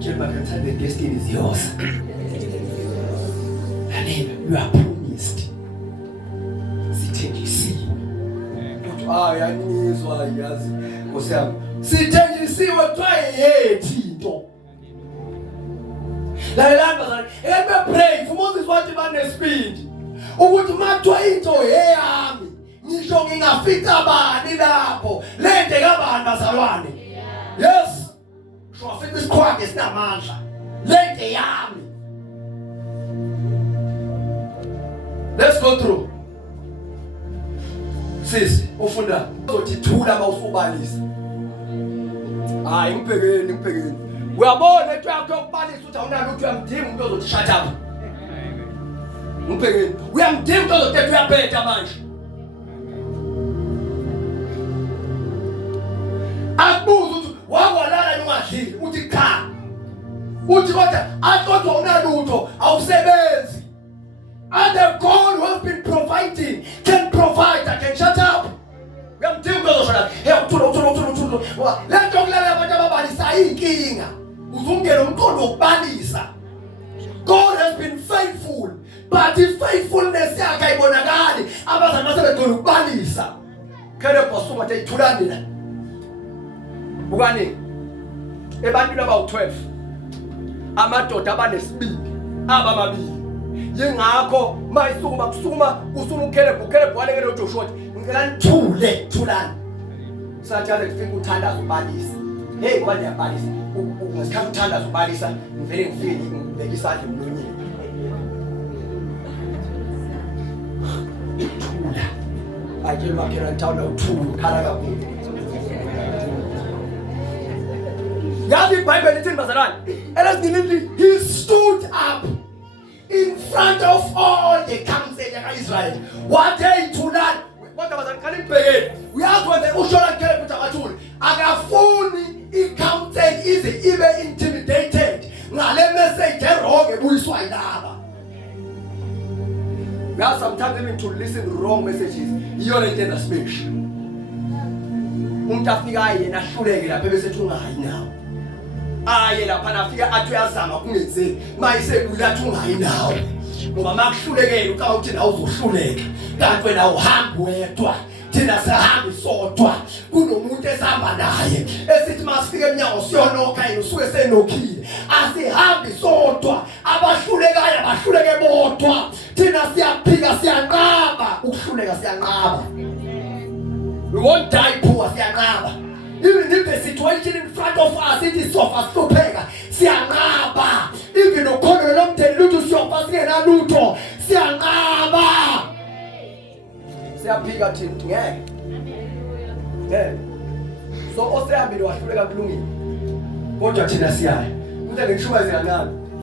Gentlemen, the destiny is yours. And then you are promised. Sithenjisiwe. Yanizwa yazi. Nkosi yami. Sithenjisiwe twayethi into. Lalelani pray for Moses wathi banesibindi. Ukuthi mathiwa into eyami. Ngisho ngingafika bani lapho. Lente kabani bazalwane. Yes. So I think this quack is not mantra. Lente yami. Let's go through. Sis, ufunda uzothithula mawusubalisa. Ngibhekeni. Uyabona ethi yakho yokubalisa uthi awunalo uthi uyamdinga umuntu ozothi shut up. Ngibhekeni. Uyamdinga umuntu ozothi uyaphetha manje. Akubuza uthi wakwalala ungadlili uthi cha. Uthi kodwa akodwa unalutho awusebenzi. And the God who has been providing can provide. I can shut up. We are doing that. Hey, uthula. Let's talk about abantu ababalisa inkinga. Uzungena umqondo wokubalisa. God has been faithful, but the faithfulness yakhe ayibonakali. Abazali basebegcona ukubalisa. Kele pastor bathe ithulani la. Bukani. Ebantwini abawu12. Amadoda abanesibili abamabili. Yingakho mayisukuma kusukuma usuma uKeleb walekele uJoshua ngicela nithulani sathi ake kufika uthandaza ubalisa hey ngoba niyabalisa ngesikhathi uthandaza ubalisa ngivele ngifike ngibeka isandla emlonyeni thula ake makhera ntawula uthula ukhala kakhulu yazi iBhayibheli ithi bazalwane elazini he stood up in front of all the council of Israel. What day to learn? What was I calling pay? We have to the Ushora Kelep Tabatul. Agafuni, it counted easy, even intimidated. Now let me say, we have sometimes even to listen to wrong messages. You don't get the speech. Umtafika na shule ya bebe setunga haina. Ayela panafika atuyazama kungenzeki mayise kulathunga inawo ngoba makuhlulekile uca uthi na uzohluleka kanti wena uhamba wedwa thina sihamba sodwa kunomuntu esihamba naye esithi masifike eminyango siyonoka yini usuke senokile asihambi sodwa abahlulekayo abahluleke bodwa thina siyaphika siyanqaba ukuhluleka siyanqaba we won't die poor siyanqaba. Even if the situation in front of us it is so fast to pay, siyanqaba. Even ukhona lomtheni lutho siyopasike na lutho siyanqaba. Siyaphika thina ngeke. So osehambile wahluleka kulungile. Kodwa thina siyaye. Kuthe ngishumayeze kancane.